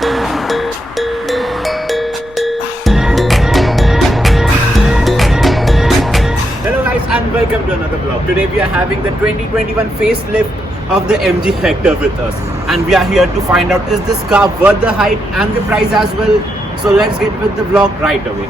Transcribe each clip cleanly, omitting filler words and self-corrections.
Hello guys and welcome to another vlog. Today we are having the 2021 facelift of the MG Hector with us, and we are here to find out is this car worth the hype and the price as well. So let's get with the vlog right away.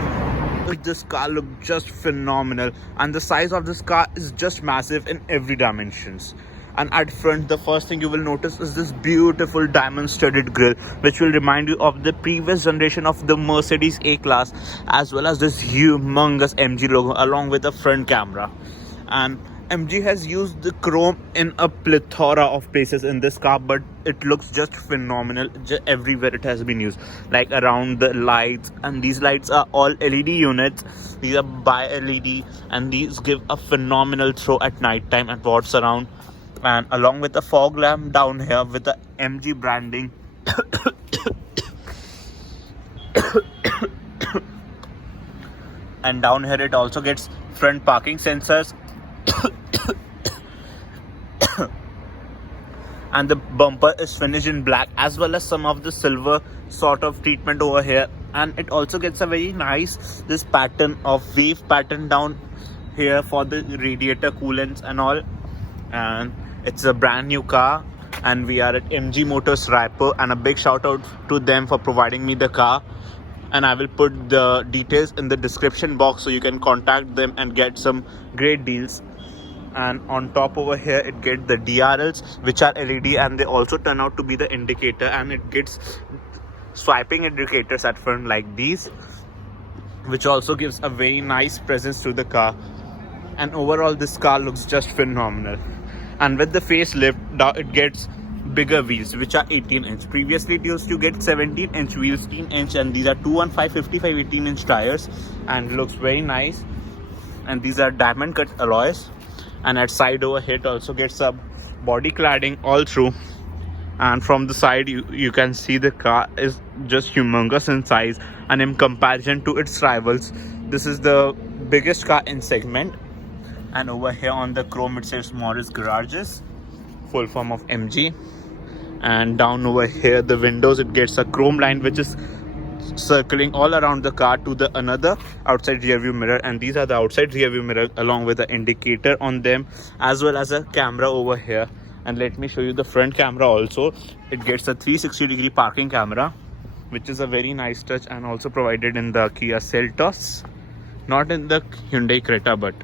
This car looks just phenomenal, and the size of this car is just massive in every dimensions. And at front, the first thing you will notice is this beautiful diamond studded grille, which will remind you of the previous generation of the Mercedes A-Class, as well as this humongous MG logo along with the front camera. And MG has used the chrome in a plethora of places in this car, but it looks just phenomenal everywhere it has been used, like around the lights. And these lights are all LED units. These are by LED, and these give a phenomenal throw at night time and what's around. And along with the fog lamp down here with the MG branding. And down here it also gets front parking sensors. And the bumper is finished in black, as well as some of the silver sort of treatment over here. And it also gets a very nice this pattern of wave pattern down here for the radiator coolants and all. And it's a brand new car, and we are at MG Motors Raipur, and a big shout out to them for providing me the car. And I will put the details in the description box so you can contact them and get some great deals. And on top over here it gets the DRLs, which are LED, and they also turn out to be the indicator, and it gets swiping indicators at front like these, which also gives a very nice presence to the car. And overall this car looks just phenomenal. And with the facelift now it gets bigger wheels, which are 18-inch. Previously it used to get 17-inch wheels, 18-inch, and these are 215 55 18-inch tires, and looks very nice. And these are diamond cut alloys. And at side over here it also gets a body cladding all through. And from the side you can see the car is just humongous in size, and in comparison to its rivals, this is the biggest car in segment. And over here on the chrome it says Morris Garages, full form of MG. And down over here the windows, it gets a chrome line which is circling all around the car to the another outside rear view mirror. And these are the outside rear view mirror along with the indicator on them, as well as a camera over here. And let me show you the front camera also. It gets a 360-degree parking camera, which is a very nice touch, and also provided in the Kia Seltos, not in the Hyundai Creta. But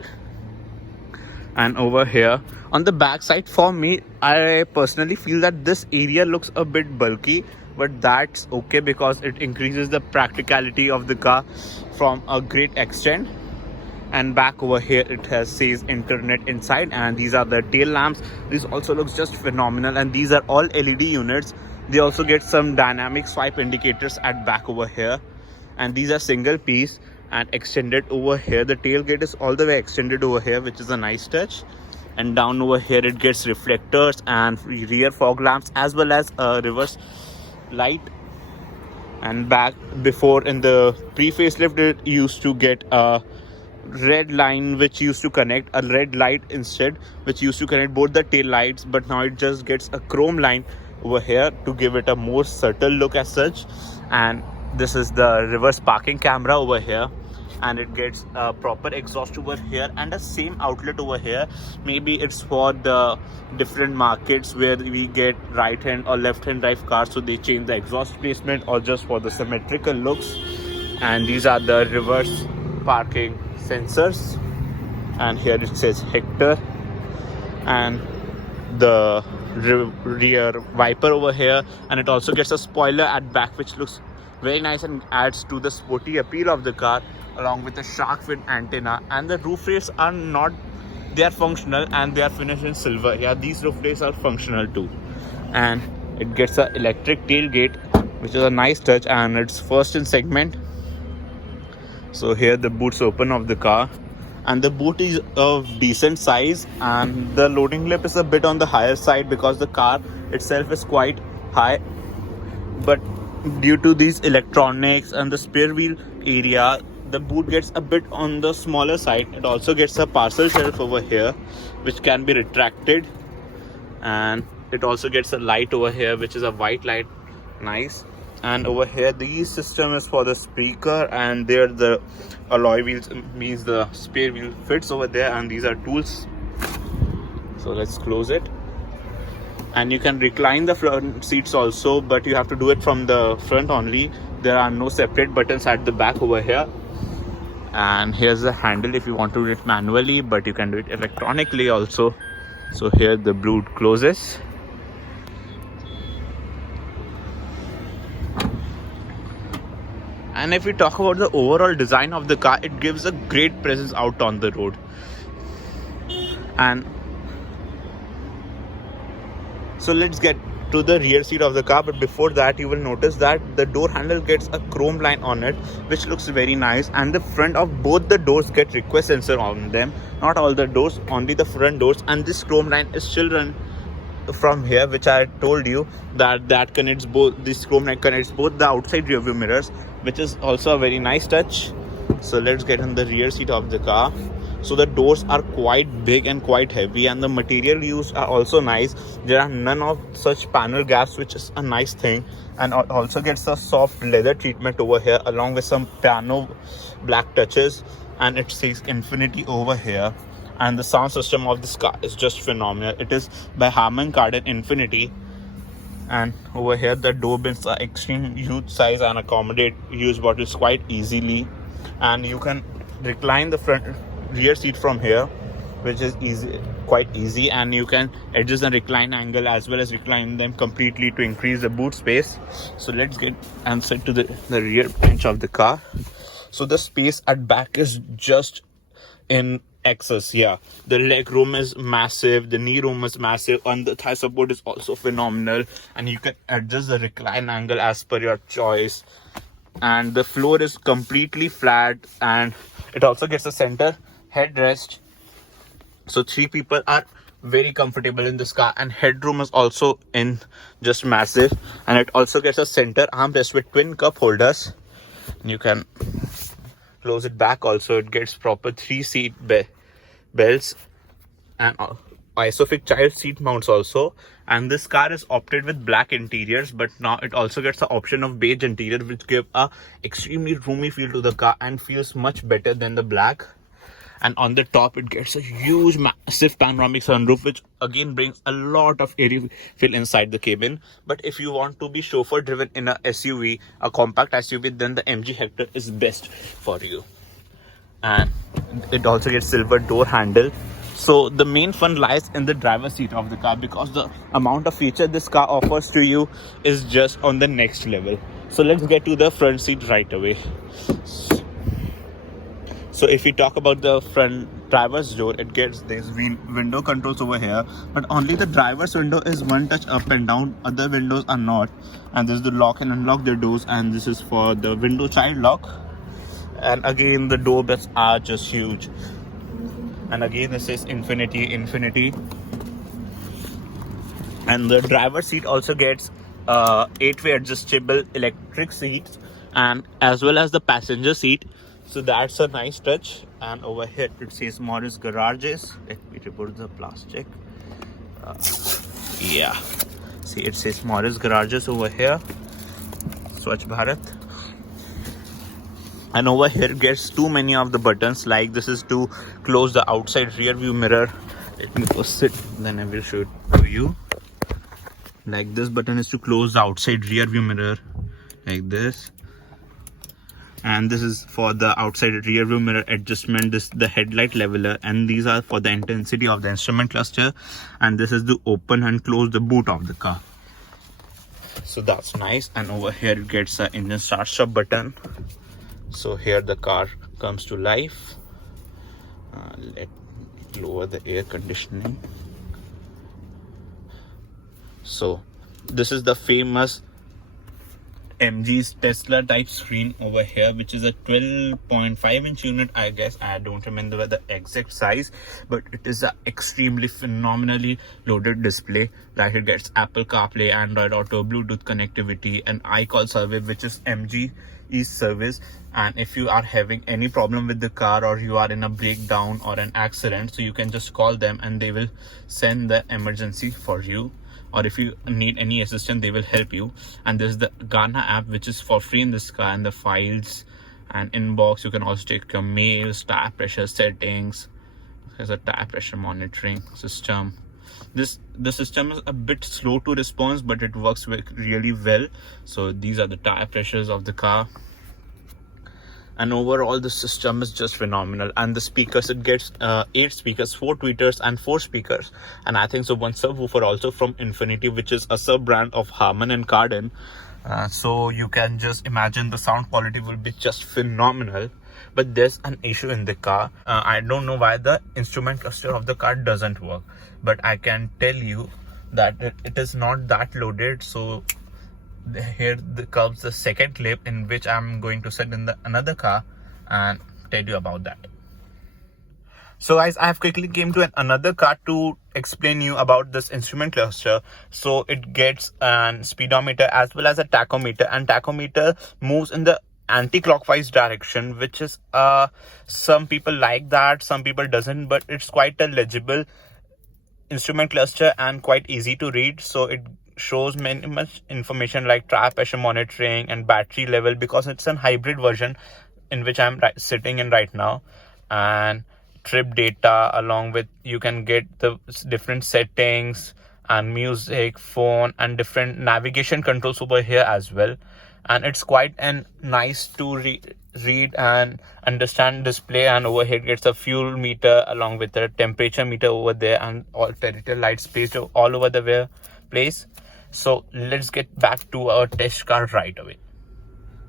and over here on the back side, for me, I personally feel that this area looks a bit bulky, but that's okay because it increases the practicality of the car from a great extent. And back over here it has says internet inside, and these are the tail lamps. This also looks just phenomenal, and these are all LED units. They also get some dynamic swipe indicators at back over here, and these are single piece and extended over here. The tailgate is all the way extended over here, which is a nice touch. And down over here it gets reflectors and rear fog lamps, as well as a reverse light. And back before in the pre-facelift it used to get a red line which used to connect a red light instead, which used to connect both the tail lights, but now it just gets a chrome line over here to give it a more subtle look as such. And this is the reverse parking camera over here, and it gets a proper exhaust over here and a same outlet over here. Maybe it's for the different markets where we get right hand or left hand drive cars, so they change the exhaust placement, or just for the symmetrical looks. And these are the reverse parking sensors, and here it says Hector. And the rear wiper over here, and it also gets a spoiler at back, which looks very nice and adds to the sporty appeal of the car, along with a shark fin antenna. And the roof rails are not, they are functional, and they are finished in silver. Yeah, these roof rails are functional too. And it gets an electric tailgate, which is a nice touch, and it's first in segment. So here the boot's open of the car, and the boot is of decent size, and the loading lip is a bit on the higher side because the car itself is quite high. But due to these electronics and the spare wheel area, the boot gets a bit on the smaller side. It also gets a parcel shelf over here which can be retracted, and it also gets a light over here which is a white light, nice. And over here, the system is for the speaker, and there the alloy wheels means the spare wheel fits over there, and these are tools. So let's close it. And you can recline the front seats also, but you have to do it from the front only. There are no separate buttons at the back over here. And here's the handle if you want to do it manually, but you can do it electronically also. So here the boot closes. And if we talk about the overall design of the car, it gives a great presence out on the road. And so let's get to the rear seat of the car, but before that you will notice that the door handle gets a chrome line on it, which looks very nice, and the front of both the doors get request sensor on them. Not all the doors, only the front doors, and this chrome line is still run from here, which I told you that connects both. This chrome line connects both the outside rear view mirrors, which is also a very nice touch. So let's get in the rear seat of the car. So the doors are quite big and quite heavy, and the material used are also nice. There are none of such panel gaps, which is a nice thing, and also gets a soft leather treatment over here along with some piano black touches, and it says Infinity over here. And the sound system of this car is just phenomenal. It is by Harman Kardon Infinity. And over here the door bins are extreme huge size and accommodate huge bottles quite easily, and you can recline the rear seat from here, which is quite easy, and you can adjust the recline angle as well as recline them completely to increase the boot space. So let's get and sit to the rear bench of the car. So the space at back is just in excess. Yeah, the leg room is massive, the knee room is massive, and the thigh support is also phenomenal, and you can adjust the recline angle as per your choice. And the floor is completely flat, and it also gets a center headrest, so 3 people are very comfortable in this car. And headroom is also in just massive, and it also gets a center armrest with twin cup holders. You can close it back also. It gets proper 3 seat belts and isofix child seat mounts also. And this car is opted with black interiors, but now it also gets the option of beige interior, which give a extremely roomy feel to the car and feels much better than the black. And on the top it gets a huge massive panoramic sunroof, which again brings a lot of airy feel inside the cabin. But if you want to be chauffeur driven in a SUV, a compact SUV, then the MG Hector is best for you. And it also gets silver door handle. So the main fun lies in the driver's seat of the car, because the amount of feature this car offers to you is just on the next level. So let's get to the front seat right away. So if we talk about the front driver's door, it gets these window controls over here, but only the driver's window is one touch up and down, other windows are not. And this is the lock and unlock the doors, and this is for the window child lock. And again the door belts are just huge, and again this is Infinity. And the driver's seat also gets 8-way adjustable electric seats, and as well as the passenger seat. So that's a nice touch. And over here it says Morris Garages. Let me remove the plastic. Yeah, see, it says Morris Garages over here, Swachh Bharat. And over here it gets too many of the buttons, like this is to close the outside rear view mirror. Let me go sit, then I will show it to you. Like this button is to close the outside rear view mirror, like this. And this is for the outside rear view mirror adjustment. This the headlight leveler, and these are for the intensity of the instrument cluster. And this is the open and close the boot of the car. So that's nice. And over here it gets an engine start stop button. So here the car comes to life. Let me lower the air conditioning. So this is the famous MG's Tesla type screen over here, which is a 12.5-inch unit, I guess. I don't remember the exact size, but it is an extremely phenomenally loaded display. Like it gets Apple CarPlay, Android Auto, Bluetooth connectivity, and iCall service, which is MG's service. And if you are having any problem with the car, or you are in a breakdown or an accident, so you can just call them and they will send the emergency for you. or if you need any assistance, they will help you. And there's the Ghana app, which is for free in this car, and the files and inbox. You can also check your mails, tire pressure settings. There's a tire pressure monitoring system. The system is a bit slow to respond, but it works really well. So these are the tire pressures of the car, and overall the system is just phenomenal. And the speakers, it gets 8 speakers, 4 tweeters and 4 speakers, and I think so one subwoofer also from Infinity, which is a sub brand of Harman and Kardon. So you can just imagine the sound quality will be just phenomenal. But there's an issue in the car. I don't know why the instrument cluster of the car doesn't work, but I can tell you that it is not that loaded. So here comes the second clip, in which I'm going to sit in another car and tell you about that. So guys, I have quickly came to another car to explain you about this instrument cluster. So it gets an speedometer as well as a tachometer, and tachometer moves in the anti-clockwise direction, which is some people like that, some people doesn't, but it's quite a legible instrument cluster and quite easy to read. So it shows many much information like tire pressure monitoring and battery level, because it's a hybrid version in which I'm sitting in right now, and trip data, along with you can get the different settings and music, phone, and different navigation controls over here as well. And it's quite nice to read and understand display. And over here it gets a fuel meter along with a temperature meter over there, and all peripheral lights placed all over the place. So let's get back to our test car right away.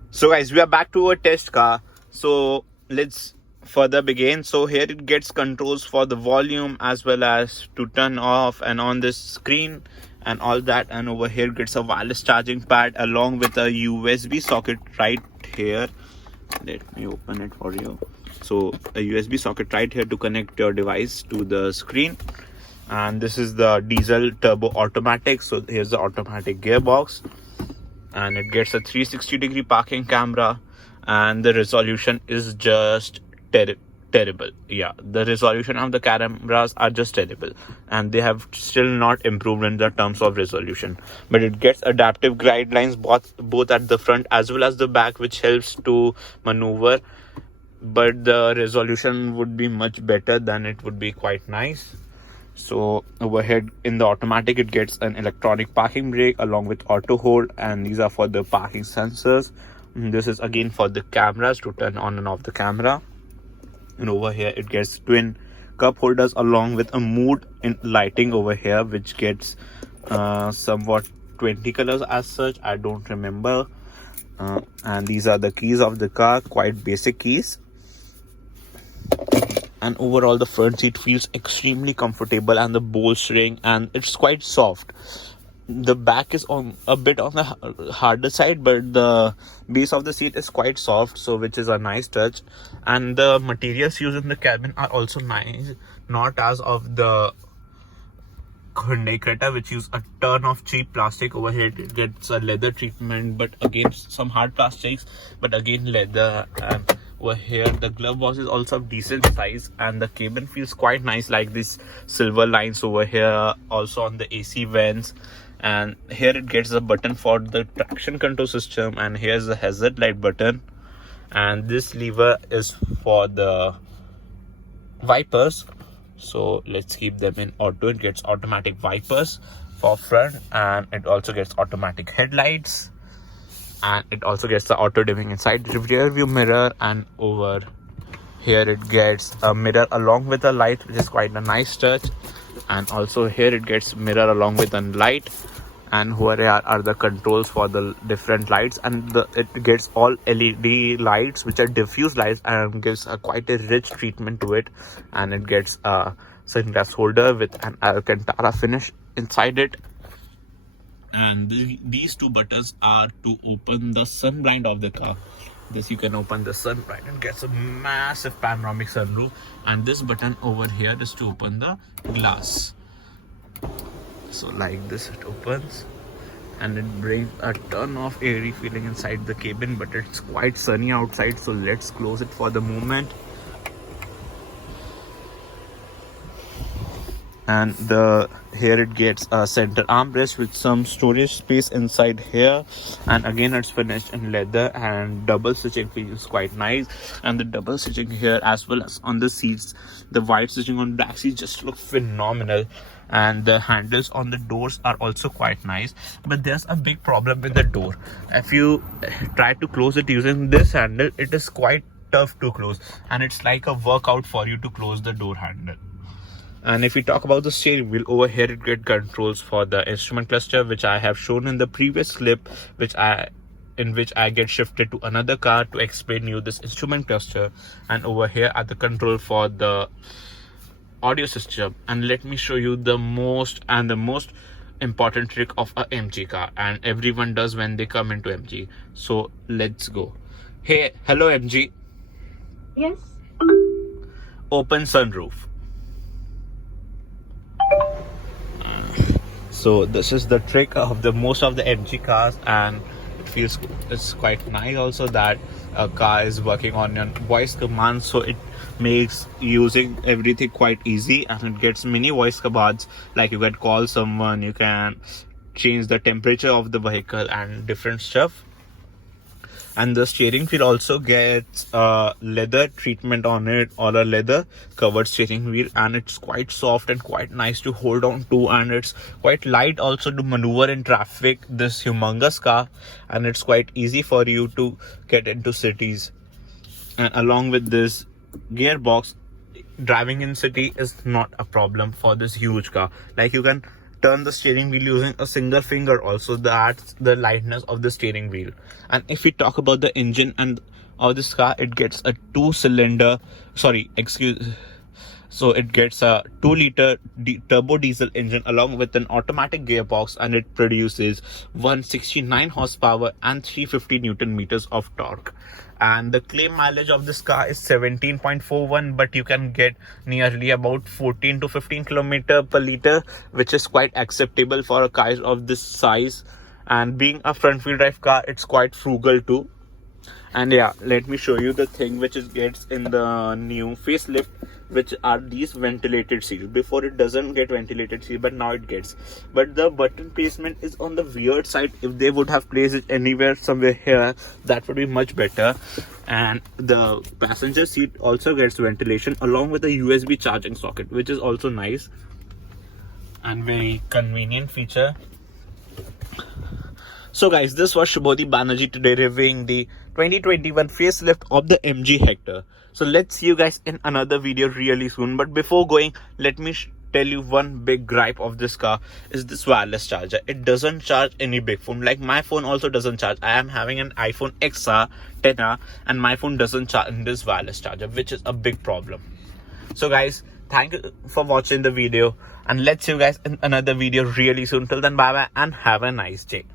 So guys, we are back to our test car. So let's further begin. So here it gets controls for the volume as well as to turn off and on this screen and all that. And over here gets a wireless charging pad along with a USB socket right here. Let me open it for you. So a USB socket right here to connect your device to the screen. And this is the diesel turbo automatic. So here's the automatic gearbox, and it gets a 360-degree parking camera, and the resolution is just terrible. Yeah, the resolution of the cameras are just terrible, and they have still not improved in the terms of resolution. But it gets adaptive guidelines both at the front as well as the back, which helps to maneuver. But the resolution would be much better, then it would be quite nice. So over here in the automatic, it gets an electronic parking brake along with auto hold, and these are for the parking sensors. This is again for the cameras to turn on and off the camera. And over here it gets twin cup holders along with a mood in lighting over here, which gets somewhat 20 colors as such, I don't remember. And these are the keys of the car, quite basic keys. And overall the front seat feels extremely comfortable, and the bolstering, and it's quite soft. The back is a bit on the harder side, but the base of the seat is quite soft, so which is a nice touch. And the materials used in the cabin are also nice, not as of the Hyundai Creta, which use a ton of cheap plastic. Over here it gets a leather treatment, but again some hard plastics, but again leather. And over here the glove box is also of decent size, and the cabin feels quite nice, like these silver lines over here, also on the AC vents. And here it gets a button for the traction control system, and here's the hazard light button, and this lever is for the wipers. So let's keep them in auto. It gets automatic wipers for front, and it also gets automatic headlights, and it also gets the auto dimming inside the rear view mirror. And over here it gets a mirror along with a light, which is quite a nice touch. And also here it gets mirror along with a light, and here are the controls for the different lights. And it gets all LED lights, which are diffuse lights, and gives quite a rich treatment to it. And it gets a sunglass holder with an Alcantara finish inside it. And these two buttons are to open the sun blind of the car. This you can open the sun blind and gets a massive panoramic sunroof. And this button over here is to open the glass. So like this it opens, and it brings a ton of airy feeling inside the cabin. But it's quite sunny outside, so let's close it for the moment. and here it gets a center armrest with some storage space inside here, and again it's finished in leather, and double stitching feels quite nice. And the double stitching here as well as on the seats, the white stitching on back seats just look phenomenal, and the handles on the doors are also quite nice. But there's a big problem with the door. If you try to close it using this handle, it is quite tough to close, and it's like a workout for you to close the door handle. And if we talk about the steering wheel, over here it gets controls for the instrument cluster, which I have shown in the previous clip, in which I get shifted to another car to explain you this instrument cluster. And over here are the control for the audio system. And let me show you the most important trick of a MG car, and everyone does when they come into MG. So let's go. Hey, hello MG. Yes. Open sunroof. So this is the trick of the most of the MG cars, and it's quite nice also that a car is working on your voice command, so it makes using everything quite easy, and it gets many voice commands, like you can call someone, you can change the temperature of the vehicle and different stuff. And the steering wheel also gets a leather treatment on it, or a leather covered steering wheel, and it's quite soft and quite nice to hold on to, and it's quite light also to maneuver in traffic, this humongous car, and it's quite easy for you to get into cities. And along with this gearbox, driving in city is not a problem for this huge car. Like you can turn the steering wheel using a single finger also. That's the lightness of the steering wheel. And if we talk about the engine and of this car, it gets a so it gets a 2-liter turbo diesel engine along with an automatic gearbox, and it produces 169 horsepower and 350 newton meters of torque. And the claim mileage of this car is 17.41, but you can get nearly about 14 to 15 kilometer per liter, which is quite acceptable for a car of this size. And being a front wheel drive car, it's quite frugal too. And yeah, let me show you the thing which it gets in the new facelift, which are these ventilated seats. Before it doesn't get ventilated seats, but now it gets. But the button placement is on the weird side. If they would have placed it anywhere somewhere here, that would be much better. And the passenger seat also gets ventilation along with a USB charging socket, which is also nice and very convenient feature. So guys, this was Shubhodeep Banerjee today reviewing the 2021 facelift of the MG Hector. So let's see you guys in another video really soon. But before going, let me tell you one big gripe of this car is this wireless charger. It doesn't charge any big phone. Like my phone also doesn't charge. I am having an iPhone XR 10R and my phone doesn't charge in this wireless charger, which is a big problem. So guys, thank you for watching the video, and let's see you guys in another video really soon. Till then, bye bye and have a nice day.